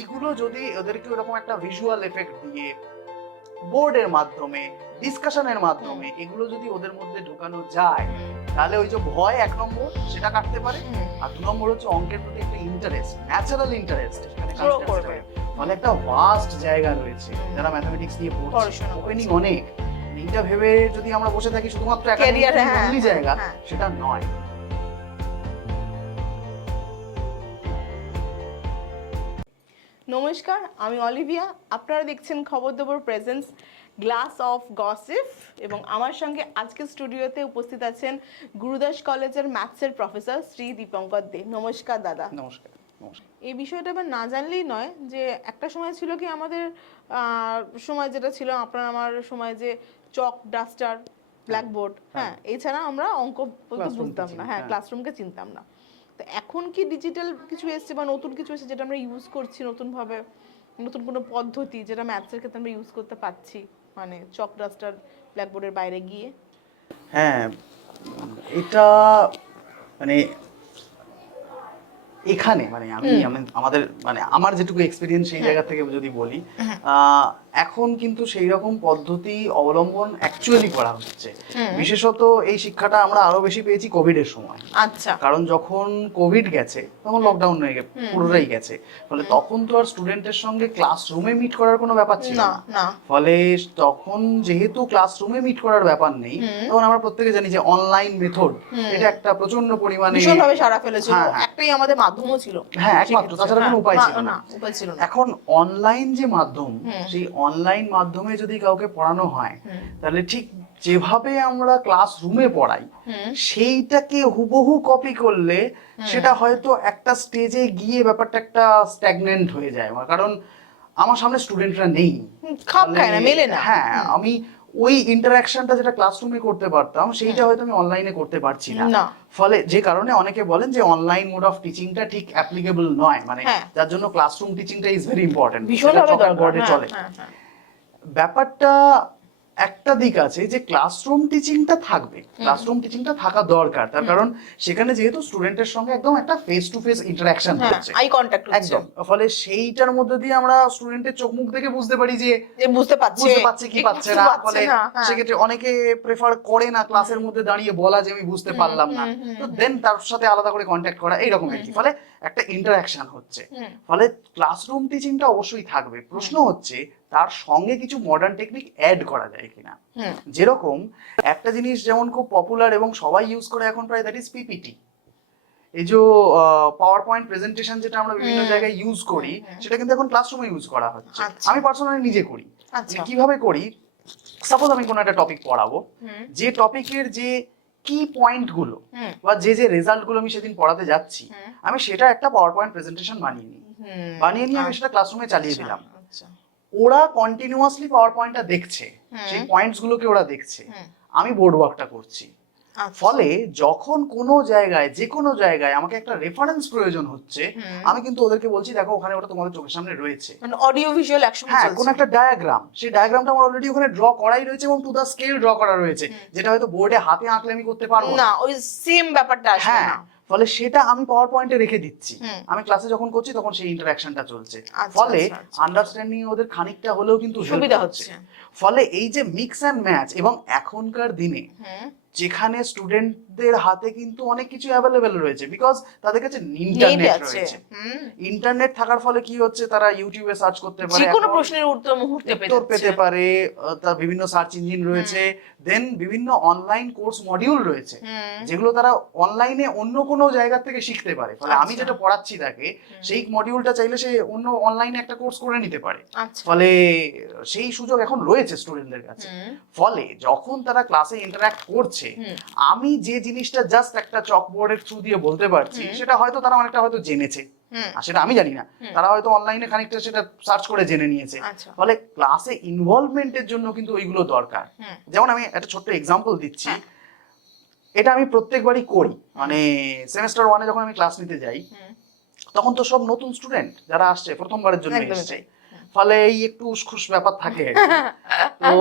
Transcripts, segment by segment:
এগুলো যদি ওদেরকে ওরকম একটা ভিজুয়াল এফেক্ট দিয়ে বোর্ডের মাধ্যমে ডিসকাশনের মাধ্যমে এগুলো যদি ওদের মধ্যে ঢোকানো যায় তাহলে ওই যে ভয় এক নম্বর সেটা কাটতে পারে, আর দু নম্বর হচ্ছে অঙ্কের প্রতি একটা ইন্টারেস্ট, ন্যাচারাল ইন্টারেস্ট ফলে একটা ভাস্ট জায়গা রয়েছে যারা ম্যাথমেটিক্স নিয়ে পড়ছে, ওপেনিং অনেক। এইটা ভেবে যদি আমরা বসে থাকি শুধুমাত্র একাডেমিক জায়গা, সেটা নয়। নমস্কার, আমি অলিভিয়া। আপনারা দেখছেন খবর দেবর প্রেজেন্স গ্লাস অফ গসিপ এবং আমার সঙ্গে আজকে স্টুডিওতে উপস্থিত আছেন গুরুদাস কলেজের ম্যাথসের প্রফেসর শ্রী দীপঙ্কর দে। নমস্কার দাদা। নমস্কার। এই বিষয়টা আবার না জানলেই নয় যে একটা সময় ছিল কি আমাদের সময় যেটা ছিল আপনার আমার সময় যে চক, ডাস্টার, ব্ল্যাকবোর্ড, হ্যাঁ এছাড়া আমরা অঙ্ক বুঝতাম না, হ্যাঁ ক্লাসরুমকে চিনতাম না। তো এখন কি ডিজিটাল কিছু এসছে বা নতুন কিছু এসেছে যেটা আমরা ইউজ করছি নতুনভাবে, নতুন কোনো পদ্ধতি যেটা ম্যাথসের ক্ষেত্রে আমরা ইউজ করতে পারছি, মানে চক, ডাস্টার, ব্ল্যাকবোর্ডের বাইরে গিয়ে? হ্যাঁ, এটা মানে এখানে মানে আমি আমাদের মানে আমার যেটুকু এক্সপিরিয়েন্স সেই জায়গা থেকে যদি বলি, এখন কিন্তু সেই রকম পদ্ধতি অবলম্বন অ্যাকচুয়ালি করা হচ্ছে। বিশেষত এই শিক্ষাটা আমরা আরো বেশি পেয়েছি কোভিড এর সময়। আচ্ছা। কারণ যখন কোভিড গেছে তখন লকডাউন হয়ে গেছে, পুরোটাই গেছে, ফলে তখন তো আর স্টুডেন্টের সঙ্গে ক্লাসরুমে মিট করার কোনো ব্যাপার ছিল না। ফলে তখন যেহেতু ক্লাসরুমে মিট করার ব্যাপার নেই, তখন আমরা প্রত্যেকে জানি যে অনলাইন মেথড এটা একটা প্রচন্ড পরিমাণে ভীষণভাবে সাড়া ফেলেছিল। একটাই আমাদের মাধ্যমও ছিল, হ্যাঁ একমাত্র, তাছাড়া কোনো উপায় ছিল না। এখন অনলাইন যে মাধ্যম, সেই অনলাইন মাধ্যমে যদি কাউকে পড়ানো হয় তাহলে ঠিক যেভাবে আমরা ক্লাসরুমে পড়াই সেইটাকে হুবহু কপি করলে সেটা হয়তো একটা স্টেজে গিয়ে ব্যাপারটা একটা স্ট্যাগনেন্ট হয়ে যায়। কারণ আমার সামনে স্টুডেন্টরা নেই, খাপ খায় না, মেলে না। হ্যাঁ, আমি ওই ইন্টারঅ্যাকশনটা যেটা ক্লাসরুমে করতে পারতাম সেইটা হয়তো আমি অনলাইনে করতে পারছি না। ফলে যে কারণে অনেকে বলেন যে অনলাইন মোড অফ টিচিংটা ঠিক অ্যাপ্লিকেবল নয়, মানে যার জন্য ক্লাসরুম টিচিংটা ইজ ভেরি ইম্পর্টেন্ট, বোর্ডে চলে। ব্যাপারটা একটা দিক আছে যে ক্লাসরুম টিচিংটা থাকবে, ক্লাসরুম টিচিংটা থাকা দরকার, তার কারণ সেখানে যেহেতু স্টুডেন্টের সঙ্গে একদম একটা ফেস টু ফেস ইন্টারঅ্যাকশন হচ্ছে, আই কন্টাক্ট হচ্ছে একদম। ফলে সেইটার মধ্যে দিয়ে আমরা স্টুডেন্টের চোখ মুখ দেখে বুঝতে পারি যে বুঝতে পারছে কি পাচ্ছে না। ফলে সেক্ষেত্রে অনেকে প্রেফার করে না ক্লাসের মধ্যে দাঁড়িয়ে বলা যে আমি বুঝতে পারলাম না, তো দেন তার সাথে আলাদা করে কন্ট্যাক্ট করা, এইরকম আর কি। ফলে একটা ইন্টারঅ্যাকশন হচ্ছে। ফলে ক্লাসরুম টিচিংটা অবশ্যই থাকবে। প্রশ্ন হচ্ছে তার সঙ্গে কিছু মডার্ন টেকনিক অ্যাড করা যায় কিনা। যেরকম একটা জিনিস যেমন খুব পপুলার এবং সবাই ইউজ করে এখন প্রায়, দ্যাট ইজ পিপিটি। এই যে পাওয়ার পয়েন্ট প্রেজেন্টেশন যেটা আমরা বিভিন্ন জায়গায় ইউজ করি, সেটা কিন্তু এখন ক্লাসরুমে ইউজ করা হচ্ছে। আমি পার্সোনালি নিজে করি। কিভাবে করি? সাপোজ আমি কোনো একটা টপিক পড়াবো, যে টপিকের যে কি পয়েন্ট গুলো বা যে রেজাল্ট গুলো আমি সেদিন পড়াতে যাচ্ছি, আমি সেটা একটা পাওয়ার পয়েন্ট প্রেজেন্টেশন বানিয়ে নিই আমি সেটা ক্লাসরুমে চালিয়ে দিলাম। ওরা কন্টিনিউয়াসলি পাওয়ার পয়েন্টটা দেখছে, সেই পয়েন্টস গুলোকে ওরা দেখছে, আমি বোর্ড ওয়ার্কটা করছি। ফলে যখন কোনো জায়গায় যে কোনো জায়গায় আমাকে একটা রেফারেন্স প্রয়োজন হচ্ছে, আমি কিন্তু ওদেরকে বলছি দেখো ওখানে ওটা তোমাদের চোখের সামনে রয়েছে, মানে অডিও ভিজুয়াল অ্যাকশন। হ্যাঁ, কোন একটা ডায়াগ্রাম, সেই ডায়াগ্রামটা আমার অলরেডি ওখানে ড্র করাই রয়েছে এবং টু দা স্কেল ড্র করা রয়েছে, যেটা হয়তো বোর্ডে হাতে আঁকলে আমি করতে পারবো না, ওই সেম ব্যাপারটা আসবে না। ফলে সেটা আমি পাওয়ার পয়েন্টে রেখে দিচ্ছি, আমি ক্লাসে যখন করছি তখন সেই ইন্টারঅ্যাকশনটা চলছে। ফলে আন্ডারস্ট্যান্ডিং ওদের খানিকটা হলেও কিন্তু সুবিধা হচ্ছে। ফলে এই যে মিক্স অ্যান্ড ম্যাচ, এবং এখনকার দিনে যেখানে স্টুডেন্টদের হাতে কিন্তু অনেক কিছু অ্যাভেলেবেল রয়েছে, বিকজ তাদের কাছে ইন্টারনেট রয়েছে। ইন্টারনেট থাকার ফলে কি হচ্ছে, তারা ইউটিউবে সার্চ করতে পারে, যে কোনো প্রশ্নের উত্তর পেতে পারে, তার বিভিন্ন সার্চ ইঞ্জিন রয়েছে, দেন বিভিন্ন অনলাইন কোর্স মডিউল রয়েছে যেগুলো তারা অনলাইনে অন্য কোনো জায়গা থেকে শিখতে পারে। ফলে আমি যেটা পড়াচ্ছি তাকে, সেই মডিউলটা চাইলে সে অন্য অনলাইনে একটা কোর্স করে নিতে পারে। ফলে সেই সুযোগ এখন রয়েছে স্টুডেন্টদের কাছে। ফলে যখন তারা ক্লাসে ইন্টারঅ্যাক্ট করছে, আমি যে জিনিসটা জাস্ট একটা চকবোর্ডের থ্রু দিয়ে বলতে পারছি, সেটা হয়তো তারা অনেকটা হয়তো জেনেছে, আর সেটা আমি জানি না, তারা হয়তো অনলাইনে খানিকটা সেটা সার্চ করে জেনে নিয়েছে। ফলে ক্লাসে ইনভলভমেন্টের জন্য কিন্তু ওইগুলো দরকার। যেমন আমি একটা ছোট্ট এক্সাম্পল দিচ্ছি, এটা আমি প্রত্যেকবারই করি। মানে সেমেস্টার 1-এ যখন আমি ক্লাস নিতে যাই, তখন তো সব নতুন স্টুডেন্ট যারা আসছে, প্রথমবারের জন্য এসেছে, ফলে এই একটু উসখুস ব্যাপার থাকে। তো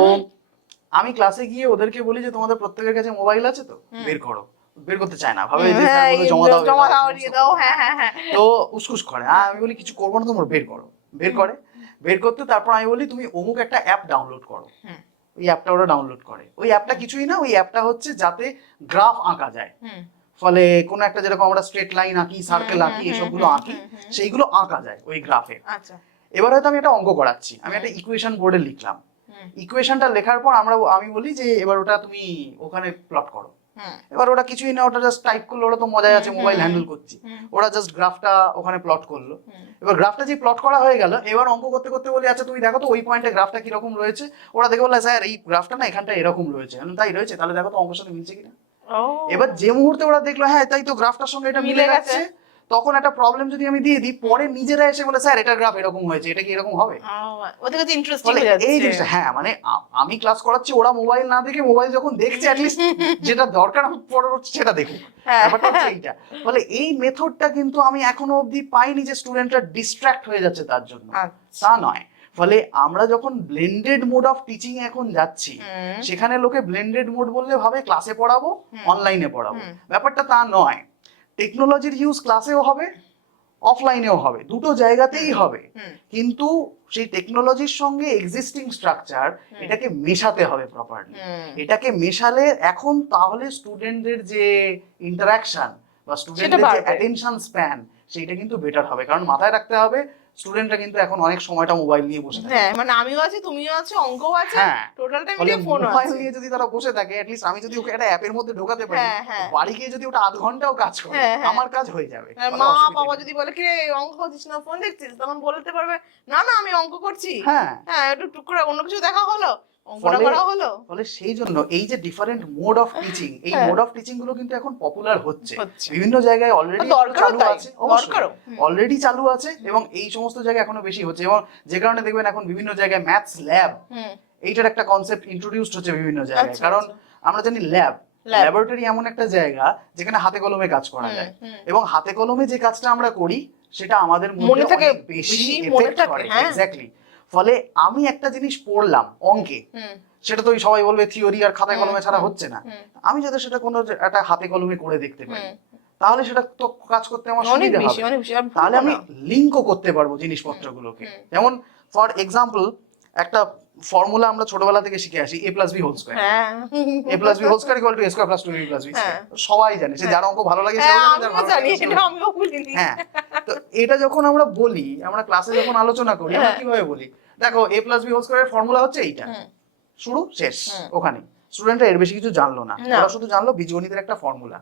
আমি ক্লাসে গিয়ে ওদেরকে বলি যে তোমাদের প্রত্যেকের কাছে মোবাইল আছে তো, বের করো। বের করতে চায় না, ভাবে যে জমা দাও, তো উসখুস করে। আমি বলি কিছু করবো না, তোমরা বের করো। বের করতে তারপর আমি বলি তুমি অমুক একটা অ্যাপ ডাউনলোড করো, ওই অ্যাপটা ওরা ডাউনলোড করে। ওই অ্যাপটা কিছুই না, ওই অ্যাপটা হচ্ছে যাতে গ্রাফ আঁকা যায়, ফলে কোনো একটা যেরকম আমরা স্ট্রেট লাইন আঁকি, সার্কেল আঁকি, এসবগুলো আঁকি, সেইগুলো আঁকা যায় ওই গ্রাফে। আচ্ছা, এবার হয়তো আমি একটা অঙ্ক করাচ্ছি, আমি একটা ইকুয়েশন বোর্ডে লিখলাম, ইকুয়েশনটা লেখার পর আমি বলি যে এবার ওটা তুমি ওখানে প্লট করো। এবার ওরা কিছুই না, ওটা জাস্ট টাইপ করলো, ওরা তো মজায় আছে, মোবাইল হ্যান্ডেল করছি, ওরা জাস্ট গ্রাফটা ওখানে প্লট করলো। এবার গ্রাফটা যে প্লট করা হয়ে গেল, এবার অঙ্ক করতে করতে বলি আচ্ছা তুমি দেখো তো ওই পয়েন্টে গ্রাফটা কিরকম রয়েছে। ওরা দেখে বলে স্যার এই গ্রাফটা না এখানটা এরকম রয়েছে। তাই রয়েছে, তাহলে দেখো তো অঙ্কের সাথে মিলছে কিনা। এবার যে মুহূর্তে ওরা দেখলো হ্যাঁ তাই তো গ্রাফটার সঙ্গে এটা মিলে গেছে, তখন একটা প্রবলেম যদি আমি দিয়ে দিই, পরে নিজেরা এসে বলে স্যার এটা গ্রাফ এরকম হয়েছে, এটা কি এরকম হবে? ওদের কাছে ইন্টারেস্টিং হয়ে যাচ্ছে এই জিনিসটা। হ্যাঁ মানে আমি ক্লাস করাচ্ছি, ওরা মোবাইল না দেখে, মোবাইল যখন দেখছে অ্যাটলিস্ট যেটা দরকার পড়ছে সেটা দেখুক, ব্যাপারটা হচ্ছে এইটা। ফলে এই মেথডটা কিন্তু আমি এখনো অবধি পাইনি যে স্টুডেন্টরা ডিস্ট্রাক্ট হয়ে যাচ্ছে তার জন্য, তা নয়। ফলে আমরা যখন ব্লেন্ডেড মোড অফ টিচিং এখন যাচ্ছি, সেখানে লোকে ব্লেন্ডেড মোড বললে ভাবে ক্লাসে পড়াবো, অনলাইনে পড়াবো, ব্যাপারটা তা নয়। টেকনোলজির ইউজ ক্লাসেও হবে, অফলাইনেও হবে, দুটো জায়গাতেই হবে, কিন্তু সেই টেকনোলজির সঙ্গে এক্সিস্টিং স্ট্রাকচার এটাকে মেশাতে হবে প্রপারলি। এটাকে মেশালে এখন তাহলে স্টুডেন্টদের যে ইন্টারাকশন বা স্টুডেন্টদের যে অ্যাটেনশন স্প্যান, সেইটা কিন্তু বেটার হবে। কারণ মাথায় রাখতে হবে স্টুডেন্টরা কিন্তু এখন অনেক সময়টা মোবাইল নিয়ে বসে থাকে। হ্যাঁ মানে আমিও আছি, তুমিও আছো, অঙ্কও আছে, টোটাল টাইম নিয়ে ফোন আছে। মোবাইল নিয়ে যদি তারা বসে থাকে, এট লিস্ট আমি যদি ওকে একটা অ্যাপের মধ্যে ঢোকাতে পারি, বাড়ি গিয়ে যদি ওটা আধ ঘন্টাও কাজ করে, আমার কাজ হয়ে যাবে। মা বাবা যদি বলে কি রে অঙ্ক করছিস না, ফোন দেখছিস, তখন বলতে পারবে না না আমি অঙ্ক করছি, হ্যাঁ একটু টুক করে অন্য কিছু দেখা হলো, অঙ্কটা করা হলো। ফলে সেই জন্য এই যে ডিফারেন্ট মোড অফ টিচিং, এই মোড অফ টিচিং গুলো কিন্তু এখন পপুলার হচ্ছে বিভিন্ন জায়গায়, অলরেডি চালু আছে, অলরেডি চালু আছে, এবং এই সমস্ত জায়গায় এখনো বেশি হচ্ছে। এবং যে কারণে দেখবেন এখন বিভিন্ন জায়গায় ম্যাথস ল্যাব, এইটার একটা কনসেপ্ট ইন্ট্রোডিউসড হচ্ছে বিভিন্ন জায়গায়। কারণ আমরা জানি ল্যাবরেটরি এমন একটা জায়গা যেখানে হাতে কলমে কাজ করা যায়, এবং হাতে কলমে যে কাজটা আমরা করি সেটা আমাদের মনে অনেক বেশি এফেক্ট করে। এক্স্যাক্টলি। ফলে আমি একটা জিনিস পড়লাম অঙ্কে, সেটা তো সবাই বলবে থিওরি আর খাতায় কলমে ছাড়া হচ্ছে না, আমি যাতে সেটা কোনো একটা হাতে কলমে করে দেখতে পারি, তাহলে সেটা তো কাজ করতে আমার সুবিধা হবে। তাহলে আমি লিঙ্কও করতে পারবো জিনিসপত্রগুলোকে। যেমন ফর এক্সাম্পল, একটা ফর্মুলা আমরা ছোটবেলা থেকে শিখে আসি, a + b whole square. a + b whole square = a² + 2ab + b²। সবাই জানে, সে যার অঙ্ক ভালো লাগে সে জানে, এটা আমিও বলিনি। হ্যাঁ, তো এটা যখন আমরা বলি, আমরা ক্লাসে যখন আলোচনা করি, আমরা কিভাবে বলি, দেখো a + b হোল স্কয়ারের ফর্মুলা হচ্ছে এইটা, শুরু শেষ ওখানে। স্টুডেন্টরা এর বেশি কিছু জানলো না, ওরা শুধু জানলো বীজগণিতের একটা ফর্মুলা।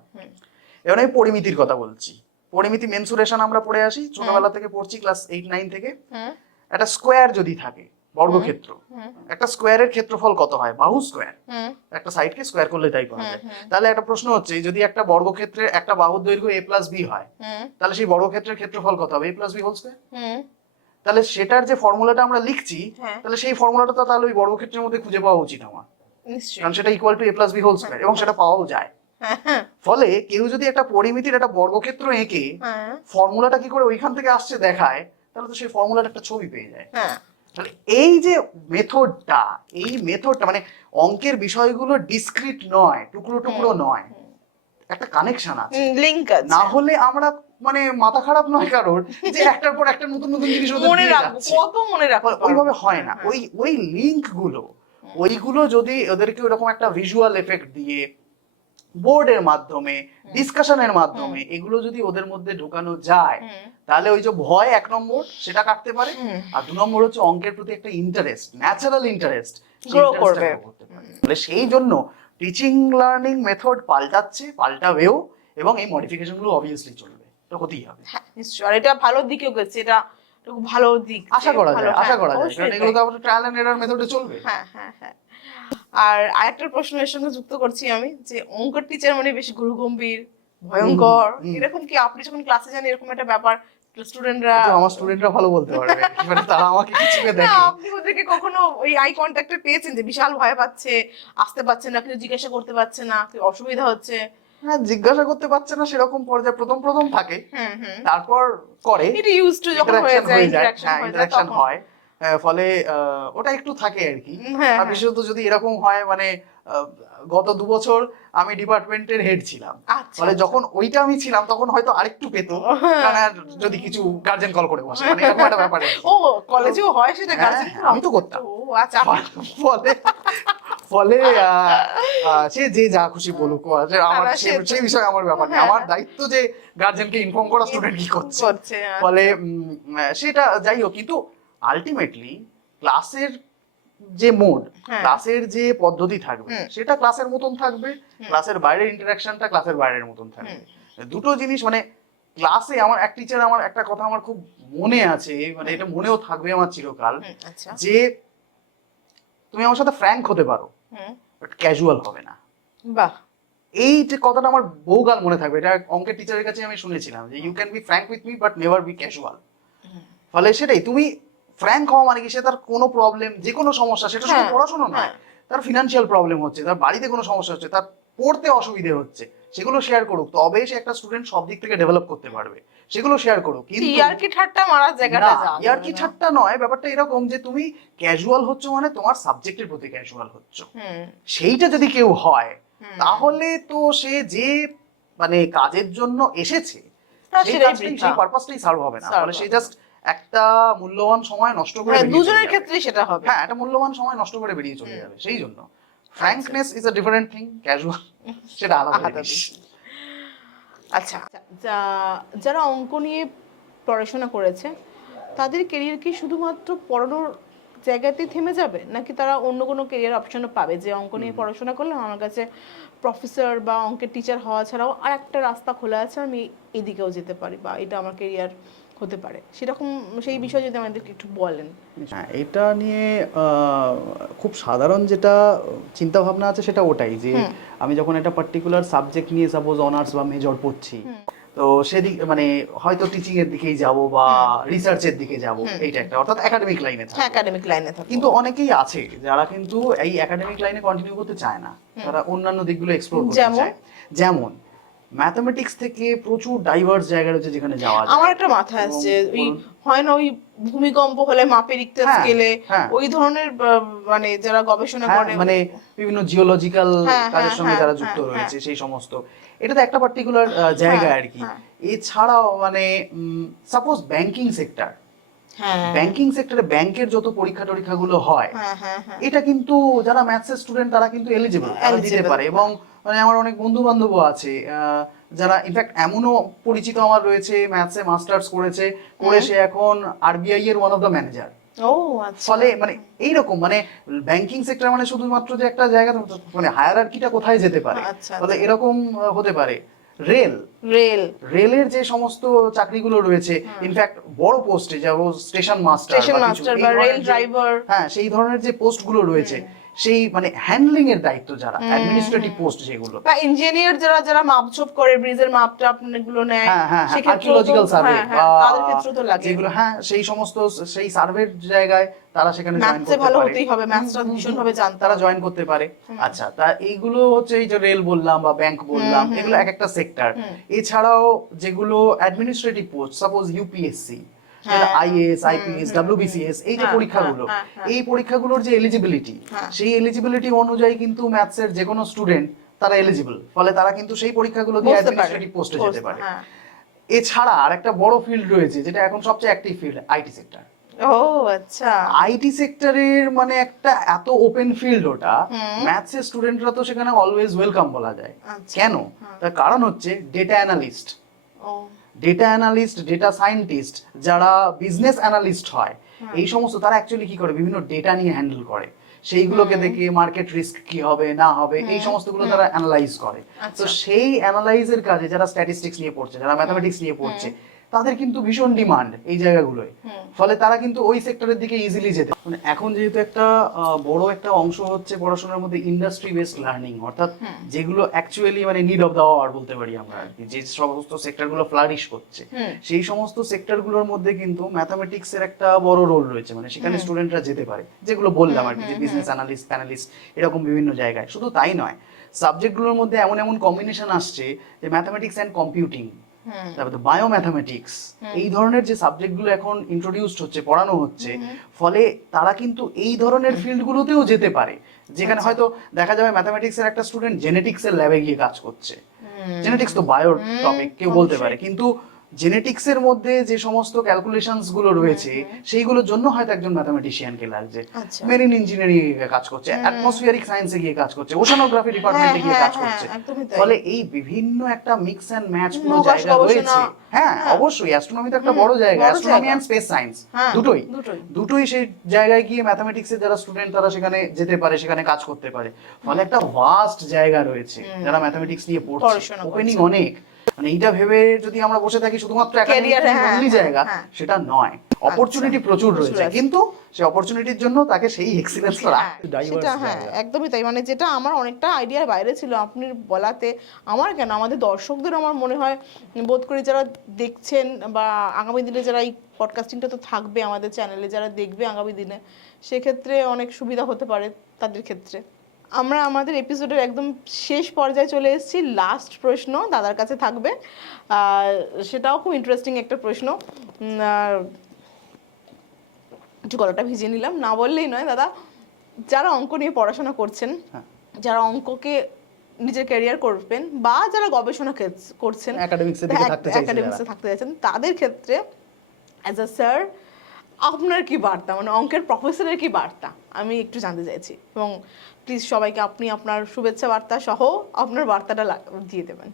এবার আমি পরিমিতির কথা বলছি। পরিমিতি মেনসুরেশন আমরা পড়ে আসি, ছোটবেলা থেকে পড়ছি, ক্লাস 8-9 থেকে। একটা স্কোয়ার যদি থাকে, বর্গক্ষেত্র, একটা স্কোয়ারের ক্ষেত্রফল কত হয়? বাহু স্কোয়ার। একটা সাইডকে স্কোয়ার করলে তাই পাওয়া যায়। তাহলে একটা প্রশ্ন হচ্ছে, যদি একটা বর্গক্ষেত্রের একটা বাহুর দৈর্ঘ্য a + b হয়, তাহলে সেই বর্গক্ষেত্রের ক্ষেত্রফল কত হবে? a + b whole square. তাহলে সেটার যে ফর্মুলাটা আমরা লিখছি, তাহলে সেই ফর্মুলাটা তো তাহলে ওই বর্গক্ষেত্রের মধ্যে খুঁজে পাওয়া উচিত আমার, কারণ সেটা = a + b হোল স্কয়ার, এবং সেটা পাওয়াও যায়। ফলে কেউ যদি একটা পরিমিতির একটা বর্গক্ষেত্র এঁকে ফর্মুলাটা কি করে ওইখান থেকে আসছে দেখায়, তাহলে তো সেই ফর্মুলাটা একটা ছবি পেয়ে যায়। তাহলে এই যে মেথডটা, এই মেথডটা মানে অঙ্কের বিষয়গুলো ডিসক্রিট নয়, টুকরো টুকরো নয়, একটা কানেকশন আছে, লিংক আছে। না হলে আমরা মানে মাথা খারাপ নয় কারোর যে একটার পর একটা নতুন নতুন জিনিস মনে রাখবো, কত মনে রাখবো, ওইভাবে হয় না। ওই লিংক গুলো, ওইগুলো যদি ওদেরকে ওরকম একটা ভিজুয়াল এফেক্ট দিয়ে, বোর্ডের মাধ্যমে, ডিসকাশনের মাধ্যমে এগুলো যদি ওদের মধ্যে ঢোকানো যায়, তাহলে ওই যে ভয় 1 নম্বর সেটা কাটতে পারে, আর 2 নম্বর হচ্ছে অঙ্কের প্রতি একটা ইন্টারেস্ট, ন্যাচারাল ইন্টারেস্ট গ্রো করবে। তাহলে সেই জন্য টিচিং লার্নিং মেথড পাল্টাবেও, এবং এই মডিফিকেশন গুলো অবভিয়াসলি চলবে, তো হতেই হবে। নিশ্চয়ই, আর এটা ভালো দিকেও গেছে, এটা খুব ভালো দিক আশা করা যায়, কারণ এগুলো তো আমাদের ট্রায়াল এন্ড এরর মেথডে চলবে। হ্যাঁ। আর আরেকটা প্রশ্ন এর সঙ্গে যুক্ত করছি আমি, যে অঙ্কের টিচার মানে বেশি গুরুগম্ভীর, ভয়ঙ্কর, এরকম কি আপনি যখন ক্লাসে যান এরকম একটা ব্যাপার স্টুডেন্টরা? আমার স্টুডেন্টরা ভালো বলতে পারবে, মানে তারা আমাকে কিছু দেখে। আপনি ওদেরকে কখনো ওই আই কন্টাক্টে পেয়েছেন যে বিশাল ভয় পাচ্ছে, আসতে পারছে না, কিছু জিজ্ঞাসা করতে পারছে না, কি অসুবিধা হচ্ছে? হ্যাঁ, জিজ্ঞাসা করতে পারছে না সেরকম পর্যায়ে প্রথম থাকে, তারপর করে, এটা ইউজড টু যখন হয়ে যায়, ইন্টারঅ্যাকশন হয়, ফলে ওটা একটু থাকে আর কি। হ্যাঁ, আর বিশেষত যদি এরকম হয় মানে গত 2 বছর আমি ডিপার্টমেন্টের হেড ছিলাম, আচ্ছা, ফলে যখন ওইটা আমি ছিলাম তখন হয়তো আরেকটু পেতো, কারণ আর যদি কিছু গার্জেন কল করে বসে মানে এরকম একটা ব্যাপার আর কি। ও কলেজেও হয় সেটা হ্যাঁ, গার্জেন? আমি তো করতাম। ও আচ্ছা। ফলে ফলে সে যে যা খুশি বলুক, যে আমার তারা সে সেই বিষয়ে আমার ব্যাপার নেই, হ্যাঁ, আমার দায়িত্ব যে গার্জেনকে ইনফর্ম করা স্টুডেন্ট কি করছে। করছে, ফলে আচ্ছা। সেটা যাই হোক, কিন্তু আলটিমেটলি ক্লাসের যে মোড, হ্যাঁ। ক্লাসের যে পদ্ধতি থাকবে সেটা ক্লাসের মতন থাকবে, ক্লাসের বাইরের ইন্টারাকশনটা ক্লাসের বাইরের মতন থাকবে। দুটো জিনিস মানে ক্লাসে আমার এক টিচার, আমার একটা কথা আমার খুব মনে আছে, মানে এটা মনেও থাকবে আমার চিরকাল, আচ্ছা। যে তুমি আমার সাথে ফ্র্যাঙ্ক হতে পারো বাট ক্যাজুয়াল হবে না। বাহ। এই যে কথাটা আমার বহুকাল মনে থাকবে, এটা অঙ্কের টিচারের কাছে আমি শুনেছিলাম যে you can be frank with me but never be casual. ফলে সেটাই, তুমি ফ্র্যাঙ্ক হওয়া মানে কি, সে তার কোনো প্রবলেম, যে কোনো সমস্যা, সেটা শুধু পড়াশোনা নয়, তার ফিনান্সিয়াল প্রবলেম হচ্ছে, তার বাড়িতে কোনো সমস্যা হচ্ছে, তার পড়তে অসুবিধে হচ্ছে, সেগুলো শেয়ার করুক, তবে সে একটা স্টুডেন্ট সব দিক থেকে ডেভেলপ করতে পারবে, সেগুলো শেয়ার করুক। কিন্তু ইয়ার্কি ঠাট্টা মারার জায়গাটা যা, ইয়ার্কি ঠাট্টা নয়, ব্যাপারটা এরকম যে তুমি ক্যাজুয়াল হচ্ছ মানে তোমার সাবজেক্টের প্রতি ক্যাজুয়াল হচ্ছ, সেইটা যদি কেউ হয় তাহলে তো সে যে মানে কাজের জন্য এসেছে সেই পারপাসটাই সার্ভ হবে না। ফলে সে জাস্ট একটা মূল্যবান সময় নষ্ট করে, দুজনের ক্ষেত্রে সেটা হবে, হ্যাঁ একটা মূল্যবান সময় নষ্ট করে বেরিয়ে চলে যাবে। সেই জন্য frankness is a different thing, casual সেটা আলাদা জিনিস। আচ্ছা, যারা অঙ্ক নিয়ে পড়াশোনা করেছে তাদের কেরিয়ার কি শুধুমাত্র পড়ানোর জায়গাতেই থেমে যাবে, নাকি তারা অন্য কোনো কেরিয়ার অপশনও পাবে, যে অঙ্ক নিয়ে পড়াশোনা করলে আমার কাছে প্রফেসর বা অঙ্কের টিচার হওয়া ছাড়াও আর একটা রাস্তা খোলা আছে, আমি এদিকেও যেতে পারি বা এটা আমার কেরিয়ার হতে পারে, সেরকম সেই বিষয়ে যদি আমাদেরকে একটু বলেন। হ্যাঁ, এটা নিয়ে খুব সাধারণ যেটা চিন্তা ভাবনা আছে সেটা ওটাই, যে আমি যখন একটা পার্টিকুলার সাবজেক্ট নিয়ে সাপোজ অনার্স বা মেজর পড়ছি, তো সেদিক মানে হয়তো টিচিং এর দিকেই যাব বা রিসার্চের দিকে যাব, এইটা একটা, অর্থাৎ একাডেমিক লাইনে থাকবো। একাডেমিক লাইনে থাকবো। কিন্তু অনেকেই আছে যারা কিন্তু এই একাডেমিক লাইনে কন্টিনিউ করতে চায় না, তারা অন্যান্য দিকগুলো এক্সপ্লোর করতে চায়। যেমন ম্যাথমেটিক্স থেকে প্রচুর ডাইভার্স জায়গা রয়েছে যেখানে যাওয়া যায়। আমার একটা মাথায় আসছে, ওই হয় না ওই ভূমিকম্প হলে মাপে রিক্টার স্কেলে ওই ধরনের মানে যারা গবেষণা করে, মানে বিভিন্ন জিওলজিক্যাল কাজের সঙ্গে যারা যুক্ত রয়েছে, সেই সমস্ত, এটা তো একটা পার্টিকুলার জায়গা আর কি। এছাড়াও মানে সাপোজ ব্যাংকিং সেক্টর, ব্যাংকিং সেক্টরে ব্যাংকের যত পরীক্ষা টরীক্ষাগুলো হয়, এটা কিন্তু যারা ম্যাথসের স্টুডেন্ট তারা কিন্তু এলিজিবল, তারা দিতে পারে। এবং মানে আমার অনেক বন্ধু বান্ধবও আছে যারা ইনফ্যাক্ট এমনও পরিচিত আমার রয়েছে, ম্যাথসে মাস্টার্স করেছে, করে সে এখন আরবিআই এর ওয়ান অফ দ্য ম্যানেজার। ফলে মানে এইরকম মানে ব্যাংকিং সেক্টর মানে শুধুমাত্র যে একটা জায়গা, মানে হায়ারার্কিটা কোথায় যেতে পারে, ফলে এরকম হতে পারে। রেলের যে সমস্ত চাকরিগুলো রয়েছে, ইনফ্যাক্ট বড় পোস্টে যেমন স্টেশন মাস্টার বা রেল ড্রাইভার, হ্যাঁ সেই ধরনের যে পোস্টগুলো রয়েছে, সেই মানে হ্যান্ডলিং এর দায়িত্ব যারা, অ্যাডমিনিস্ট্রেটিভ পোস্ট যেগুলো, বা ইঞ্জিনিয়ার যারা মাপঝোপ করে, ব্রিজের মাপটা আপনাগুলো নেয়, আর্কিওলজিক্যাল সার্ভে তাদের ক্ষেত্রে তো লাগে যেগুলো, হ্যাঁ সেই সমস্ত সেই সার্ভের জায়গায় তারা সেখানে জয়েন করতে ভালো পারে, হতেই হবে, ম্যাথসটা ভীষণ ভাবে জানতে, তারা জয়েন করতে পারে। আচ্ছা, তা এইগুলো হচ্ছে এই যে রেল বললাম বা ব্যাংক বললাম, এগুলো এক একটা সেক্টর। এছাড়াও যেগুলো administrative post, suppose UPSC, IAS, IPS, WBCS, এই যে পরীক্ষাগুলো, এই পরীক্ষাগুলোর যে এলিজিবিলিটি, সেই এলিজিবিলিটি অনুযায়ী কিন্তু ম্যাথসের যে কোনো স্টুডেন্ট তারা এলিজিবল, ফলে তারা কিন্তু সেই পরীক্ষাগুলো দিয়ে অ্যাডমিনিস্ট্রেটিভ পোস্টে যেতে পারে। এছাড়া আরেকটা বড় ফিল্ড রয়েছে যেটা এখন সবচেয়ে অ্যাক্টিভ ফিল্ড, আইটি সেক্টর। আচ্ছা, আইটি সেক্টরের মানে একটা এত ওপেন ফিল্ড, ওটা ম্যাথসের স্টুডেন্টরা তো সেখানে অলওয়েজ ওয়েলকাম বলা যায়। কেন? তার কারণ হচ্ছে ডেটা অ্যানালিস্ট, ডেটা সায়েন্টিস্ট, যারা বিজনেস অ্যানালিস্ট হয়, এই সমস্ত তারা অ্যাকচুয়ালি কি করে, বিভিন্ন ডেটা নিয়ে হ্যান্ডেল করে, সেইগুলোকে দেখে মার্কেট রিস্ক কি হবে না হবে এই সমস্তগুলো তারা অ্যানালাইজ করে। তো সেই অ্যানালাইজের কাজে যারা স্ট্যাটিস্টিক্স নিয়ে পড়ছে, যারা ম্যাথমেটিক্স নিয়ে পড়ছে, তাদের কিন্তু ভীষণ ডিমান্ড এই জায়গাগুলোয়। ফলে তারা কিন্তু ওই সেক্টরের দিকে ইজিলি যেতে, মানে এখন যেহেতু একটা বড় একটা অংশ হচ্ছে পড়াশোনার মধ্যে ইন্ডাস্ট্রি বেসড লার্নিং, অর্থাৎ যেগুলো অ্যাকচুয়ালি মানে নিড অফ দ্য আওয়ার বলতে পারি আমরা আর কি, যে সমস্ত সেক্টরগুলো ফ্লারিশ করছে, সেই সমস্ত সেক্টরগুলোর মধ্যে কিন্তু ম্যাথমেটিক্স এর একটা বড় রোল রয়েছে। মানে সেখানে স্টুডেন্টরা যেতে পারে, যেগুলো বললাম আর কি, যে বিজনেস অ্যানালিস্ট, প্যানালিস্ট, এরকম বিভিন্ন জায়গায়। শুধু তাই নয়, সাবজেক্টগুলোর মধ্যে এমন এমন কম্বিনেশন আসছে যে ম্যাথমেটিক্স অ্যান্ড কম্পিউটিং, তারপরে বায়োম্যাথামেটিক্স, এই ধরনের যে সাবজেক্টগুলো এখন ইন্ট্রোডিউসড হচ্ছে, পড়ানো হচ্ছে, ফলে তারা কিন্তু এই ধরনের ফিল্ডগুলোতেও যেতে পারে, যেখানে হয়তো দেখা যাবে ম্যাথামেটিক্সের একটা স্টুডেন্ট জেনেটিক্সের ল্যাবে গিয়ে কাজ করছে। জেনেটিক্স তো বায়োর টপিক, কেউ বলতে পারে, কিন্তু জেনেটিক্সের মধ্যে যে সমস্ত ক্যালকুলেশনস গুলো রয়েছে সেইগুলোর জন্য হয়তো একজন ম্যাথামেটিশিয়ানকে লাগছে, মেরিন ইঞ্জিনিয়ারিং এ কাজ করছে, অ্যাটমসফিয়ারিক সায়েন্সে গিয়ে কাজ করছে, ওশানোগ্রাফি ডিপার্টমেন্টে গিয়ে কাজ করছে। ফলে এই বিভিন্ন একটা মিক্স এন্ড ম্যাচ পুরো জায়গা রয়েছে। হ্যাঁ, অবশ্যই অ্যাস্ট্রোনমি তো একটা বড় জায়গা, অ্যাস্ট্রোনমি এন্ড স্পেস সায়েন্স দুটোই সেই জায়গায় গিয়ে ম্যাথামেটিক্সের যারা স্টুডেন্ট তারা সেখানে যেতে পারে, সেখানে কাজ করতে পারে। ফলে একটা ভাস্ট জায়গা রয়েছে যারা ম্যাথামেটিক্স নিয়ে পড়ছে, ওপেনিং অনেক। মানে এইটা ভেবে যদি আমরা বসে থাকি শুধুমাত্র একাডেমিক জায়গা, সেটা নয়, অপরচুনিটি প্রচুর রয়েছে, কিন্তু সেই অপরচুনিটির জন্য তাকে সেই এক্সিলেন্সটা রাখতে সেটা একদমই তাই। মানে যেটা আমার অনেকটা আইডিয়ার বাইরে ছিল আপনি বলাতে, আমার কেন আমাদের দর্শকদের আমার মনে হয়, বোধ করি যারা দেখছেন বা আগামী দিনে যারা এই পডকাস্টিংটা তো থাকবে আমাদের চ্যানেলে, যারা দেখবে আগামী দিনে, সেক্ষেত্রে অনেক সুবিধা হতে পারে তাদের ক্ষেত্রে। আমরা আমাদের এপিসোডের একদম শেষ পর্যায়ে চলে এসেছি। লাস্ট প্রশ্ন দাদার কাছে থাকবে, সেটাও খুব ইন্টারেস্টিং একটা প্রশ্ন। একটু গলাটা ভিজিয়ে নিলাম, না বললেই নয়। দাদা, যারা অঙ্ক নিয়ে পড়াশোনা করছেন, যারা অঙ্ককে নিজের ক্যারিয়ার করবেন বা যারা গবেষণা করছেন, একাডেমিক্সে থাকতে চাইছেন, তাদের ক্ষেত্রে অ্যাজ আ স্যার আপনার কি বার্তা, মানে অঙ্কের প্রফেসরের কি বার্তা আমি একটু জানতে চাইছি, এবং প্লিজ সবাইকে আপনি আপনার শুভেচ্ছা বার্তা সহ আপনার বার্তাটা দিয়ে দেবেন।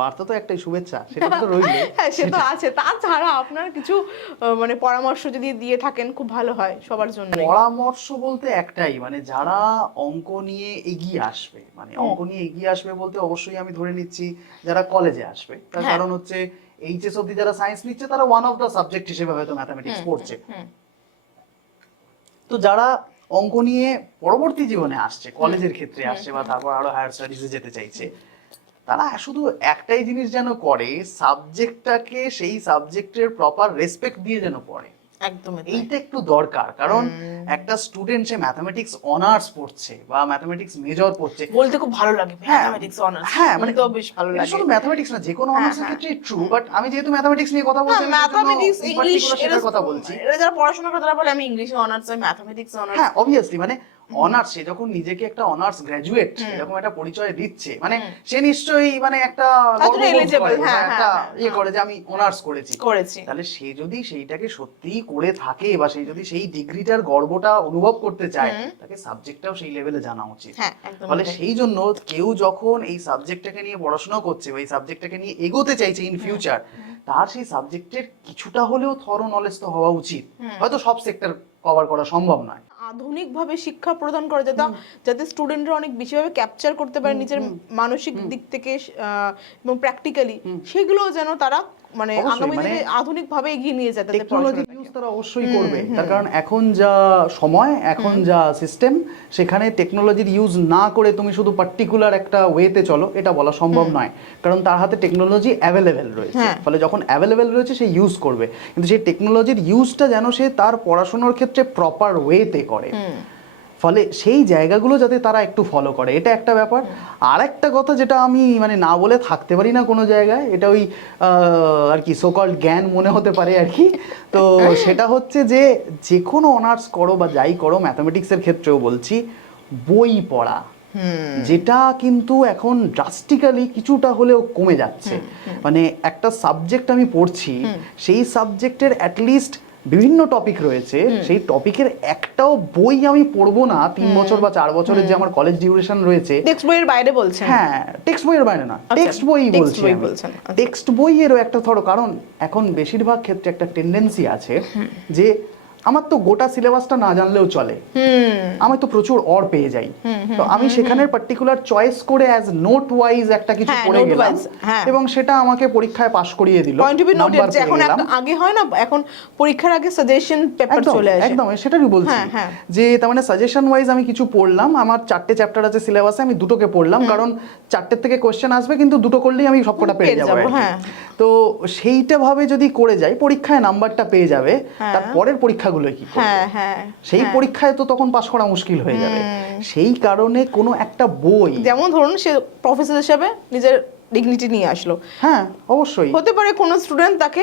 বার্তা তো একটাই, শুভেচ্ছা, সেটা তো রইল। হ্যাঁ, সে তো আছে। তাছাড়া আপনার কিছু মানে পরামর্শ যদি দিয়ে থাকেন খুব ভালো হয় সবার জন্য। পরামর্শ বলতে একটাই, মানে যারা অঙ্ক নিয়ে এগিয়ে আসবে, মানে অঙ্ক নিয়ে এগিয়ে আসবে বলতে অবশ্যই আমি ধরে নিচ্ছি যারা কলেজে আসবে, তার কারণ হচ্ছে এইচএস অবধি যারা সায়েন্স নিচ্ছে তারা ওয়ান অফ দ্য সাবজেক্ট হিসেবে হয়তো ম্যাথামেটিক্স পড়ছে। তো যারা অঙ্ক নিয়ে পরবর্তী জীবনে আসছে, কলেজের ক্ষেত্রে আসছে বা তারপর আরো হায়ার স্টাডিজে যেতে চাইছে, তারা শুধু একটাই জিনিস যেন করে, সাবজেক্টটাকে সেই সাবজেক্টের প্রপার রেসপেক্ট দিয়ে যেন পড়ে। একদমই এইটা একটু দরকার, কারণ একটা স্টুডেন্ট সে ম্যাথামেটিক্স অনার্স পড়ছে বা ম্যাথামেটিক্স মেজর পড়ছে, বলতে খুব ভালো লাগে ম্যাথামেটিক্স অনার্স। হ্যাঁ, মানে তো বেশ ভালো লাগে। শুধু ম্যাথামেটিক্স না, যে কোনো অনার্সের ক্ষেত্রে ট্রু, বাট আমি যেহেতু ম্যাথামেটিক্স নিয়ে কথা বলছি, ম্যাথামেটিক্স ইংলিশ এর কথা বলছি। এরা যারা পড়াশোনা করে তারা বলে আমি ইংলিশে অনার্স, আমি ম্যাথামেটিক্স অনার্স। হ্যাঁ, অবভিয়াসলি, মানে অনার্স, সে যখন নিজেকে একটা অনার্স গ্র্যাজুয়েট এরকম একটা পরিচয় দিচ্ছে, মানে সে নিশ্চয়ই মানে একটা করে যে আমি অনার্স করেছি, তাহলে সে যদি সেইটাকে সত্যিই করে থাকে বা সে যদি সেই ডিগ্রিটার গর্বটা অনুভব করতে চায়, তাকে সাবজেক্টটাও সেই লেভেলে জানা উচিত। ফলে সেই জন্য কেউ যখন এই সাবজেক্টটাকে নিয়ে পড়াশোনা করছে বা এই সাবজেক্টটাকে নিয়ে এগোতে চাইছে ইন ফিউচার, তার সেই সাবজেক্টের কিছুটা হলেও থরো নলেজ তো হওয়া উচিত। হয়তো সব সেক্টর কভার করা সম্ভব নয়, আধুনিকভাবে শিক্ষা প্রদান করে যাতে স্টুডেন্টরা অনেক বেশিভাবে ক্যাপচার করতে পারে নিজের মানসিক দিক থেকে এবং প্র্যাকটিক্যালি, সেগুলো যেন তারা মানে আগামী দিনে আধুনিক ভাবে এগিয়ে নিয়ে যেতে পারে। টেকনোলজি ইউজ তারা অবশ্যই করবে, তার কারণ এখন যা সময়, এখন যা সিস্টেম, সেখানে টেকনোলজির ইউজ না করে তুমি শুধু পার্টিকুলার একটা ওয়েতে চলো, এটা বলা সম্ভব নয়, কারণ তার হাতে টেকনোলজি অ্যাভেলেবেল রয়েছে। ফলে যখন অ্যাভেলেবেল রয়েছে সে ইউজ করবে, কিন্তু সেই টেকনোলজির ইউজটা যেন সে তার পড়াশোনার ক্ষেত্রে প্রপার ওয়েতে করে। ফলে সেই জায়গাগুলো যাতে তারা একটু ফলো করে, এটা একটা ব্যাপার। আর একটা কথা যেটা আমি মানে না বলে থাকতে পারি না কোনো জায়গায়, এটা ওই আর কি সোকল্ড জ্ঞান মনে হতে পারে আর কি, তো সেটা হচ্ছে যে কোনো অনার্স করো বা যাই করো, ম্যাথামেটিক্সের ক্ষেত্রেও বলছি, বই পড়া, যেটা কিন্তু এখন ড্রাস্টিক্যালি কিছুটা হলেও কমে যাচ্ছে। মানে একটা সাবজেক্ট আমি পড়ছি, সেই সাবজেক্টের অ্যাটলিস্ট বিভিন্ন টপিক রয়েছে, সেই টপিকের একটাও বই আমি পড়বো না 3 বছর বা 4 বছরের যে আমার কলেজ ডিউরেশন রয়েছে। টেক্সট বইয়ের বাইরে বলছেন? হ্যাঁ, টেক্সট বইয়ের বাইরে না, টেক্সট বই বলছি। টেক্সট বইয়েরও একটা ধরো, কারণ এখন বেশিরভাগ ক্ষেত্রে একটা টেন্ডেন্সি আছে যে আমার তো গোটা সিলেবাসটা না জানলেও চলে, আমি তো প্রচুর অর পেয়ে যাই, তো আমি সেখানের পার্টিকুলার চয়েস করে অ্যাজ নোট ওয়াইজ একটা কিছু পড়ে গেলাম এবং সেটা আমাকে পরীক্ষায় পাস করিয়ে দিল। এখন আগে হয় না, এখন পরীক্ষার আগে সাজেশন পেপার চলে আসে। একদম সেটাই বলছি, যে তার মানে সাজেশন ওয়াইজ আমি কিছু পড়লাম, আমার 4টে চ্যাপ্টার আছে সিলেবাসে, আমি 2টোকে পড়লাম, কারণ 4টের থেকে কোশ্চেন আসবে, কিন্তু 2টো করলেই আমি সবকটা পেয়ে যাবো। তো সেইটা ভাবে যদি করে যাই, পরীক্ষায় নাম্বারটা পেয়ে যাবে, তারপরের পরীক্ষা কি সেই পরীক্ষায় তো তখন পাস করা মুশকিল হয়ে যাবে। সেই কারণে কোনো একটা বই, যেমন ধরুন সে প্রফেসর হিসেবে নিজের ডিগনিটি নিয়ে আসলো। হ্যাঁ অবশ্যই হতে পারে কোনো স্টুডেন্ট তাকে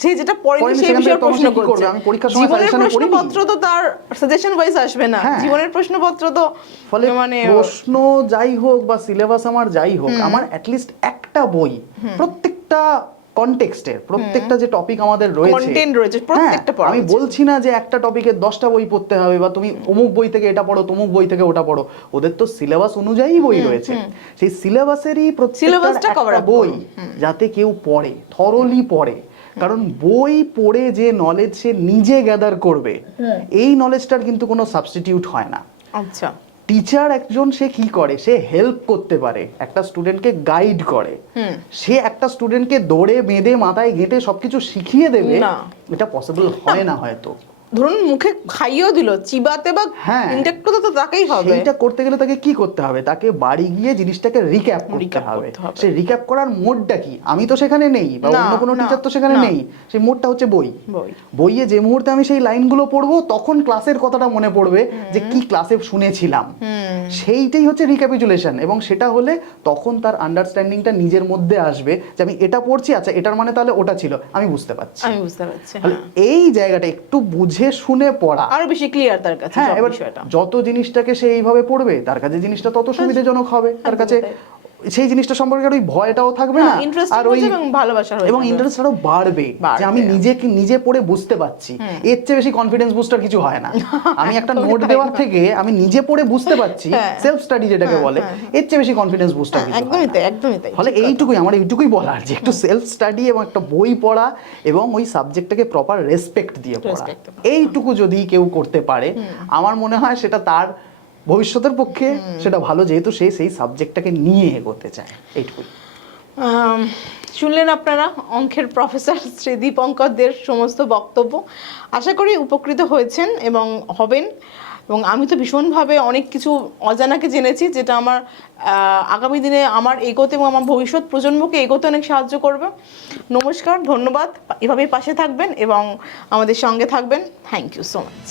সে যেটা পড়েনি পড়েনি, সেই সেখান বিষয়ে থেকে প্রশ্ন তখন সে কি করবে? করছে। আমি পরীক্ষার সময় জীবনের suggestion এ পড়িনি। প্রশ্নপত্র তো তার সাজেশন ওয়াইজ আসবে না, হ্যাঁ। জীবনের প্রশ্নপত্র তো ফলে মানে প্রশ্ন যাই হোক বা সিলেবাস আমার যাই হোক, আমার অ্যাটলিস্ট একটা বই প্রত্যেকটা কনটেক্সটের, প্রত্যেকটা যে টপিক আমাদের রয়েছে, কন্টেন্ট রয়েছে প্রত্যেকটা পড়া আমি উচিত। বলছি না যে একটা টপিকের 10টা বই পড়তে হবে বা তুমি অমুক বই থেকে এটা পড়ো, তমুক বই থেকে ওটা পড়ো। ওদের তো সিলেবাস অনুযায়ী বই রয়েছে, সেই সিলেবাসেরই প্রত্যেকটা সিলেবাসটা cover up বই করো। যাতে কেউ পড়ে, থরলি পড়ে। কারণ বই পড়ে যে নলেজ সে নিজে গ্যাদার করবে, এই নলেজটার কিন্তু কোনো সাবস্টিটিউট হয় না। আচ্ছা, টিচার একজন সে কি করে, সে হেল্প করতে পারে, একটা স্টুডেন্টকে গাইড করে। সে একটা স্টুডেন্টকে দৌড়ে বেঁধে মাথায় গেঁথে সবকিছু শিখিয়ে দেবে, না। এটা পসিবল হয় না হয়তো। ধরুন মুখে খাইয়েও দিল, চিবাতে বা হ্যাঁ। ইনটেক্ট করতে তো তাকেই হবে। সেইটা করতে গেলে তাকে কি করতে হবে? তাকে বাড়ি গিয়ে জিনিসটাকে রিক্যাপ করতে Recap হবে। করতে হবে। সে রিক্যাপ করার মোডটা কি? আমি তো সেখানে নেই বা না, অন্য কোনো না, টিচার তো সেখানে না। নেই, সেই মোডটা হচ্ছে বই। বই। বইয়ে যে মুহূর্তে আমি সেই লাইনগুলো পড়বো, তখন ক্লাসের কথাটা মনে পড়বে যে কি ক্লাসে শুনেছিলাম। সেইটাই হচ্ছে রিক্যাপিচুলেশন, এবং সেটা হলে তখন তার আন্ডারস্ট্যান্ডিংটা নিজের মধ্যে আসবে যে আমি এটা পড়ছি, আচ্ছা এটার মানে তাহলে ওটা ছিল, আমি বুঝতে পারছি। আমি বুঝতে পারছি, তাহলে হ্যাঁ। এই জায়গাটা একটু বুঝে শুনে পড়া, আরো বেশি ক্লিয়ার তার কাছে হ্যাঁ। সব এবার বিষয়টা। যত জিনিসটাকে সে এইভাবে পড়বে, তার কাছে জিনিসটা তত সুবিধাজনক হবে, তার কাছে সেই জিনিসটা সম্পর্কে আর ওই ভয়টাও থাকবে না, ইন্টারেস্টিং হয়ে যাবে এবং ভালোবাসা হয়ে এবং যাবে। ইন্টারেস্ট আরো বাড়বে যে আমি নিজে পড়ে বুঝতে পারছি। এর চেয়ে বেশি কনফিডেন্স বুস্টার কিছু হয় না। আমি একটা নোট দেওয়ার থেকে আমি নিজে পড়ে বুঝতে পারছি, সেলফ স্টাডি যেটাকে বলে, এর চেয়ে বেশি কনফিডেন্স বুস্টার কিছু হয় একদমই না। তাই, একদমই তাই। ফলে এইটুকুই আমার বলার যে একটু সেলফ স্টাডি এবং একটা বই পড়া এবং ওই সাবজেক্টটাকে প্রপার রেসপেক্ট দিয়ে পড়া, Respect দেওয়া। এইটুকু যদি কেউ করতে পারে, আমার মনে হয় সেটা তার ভবিষ্যতের পক্ষে সেটা ভালো, যেহেতু সে সেই সাবজেক্টটাকে নিয়ে এগোতে চায়। এইটুকুই। শুনলেন আপনারা অঙ্কের প্রফেসর শ্রী দীপঙ্করদের সমস্ত বক্তব্য। আশা করি উপকৃত হয়েছেন এবং হবেন। এবং আমি তো ভীষণভাবে অনেক কিছু অজানাকে জেনেছি, যেটা আমার আগামী দিনে আমার এগোতে এবং আমার ভবিষ্যৎ প্রজন্মকে এগোতে অনেক সাহায্য করবে। নমস্কার, ধন্যবাদ। এভাবেই পাশে থাকবেন এবং আমাদের সঙ্গে থাকবেন। Thank you so much.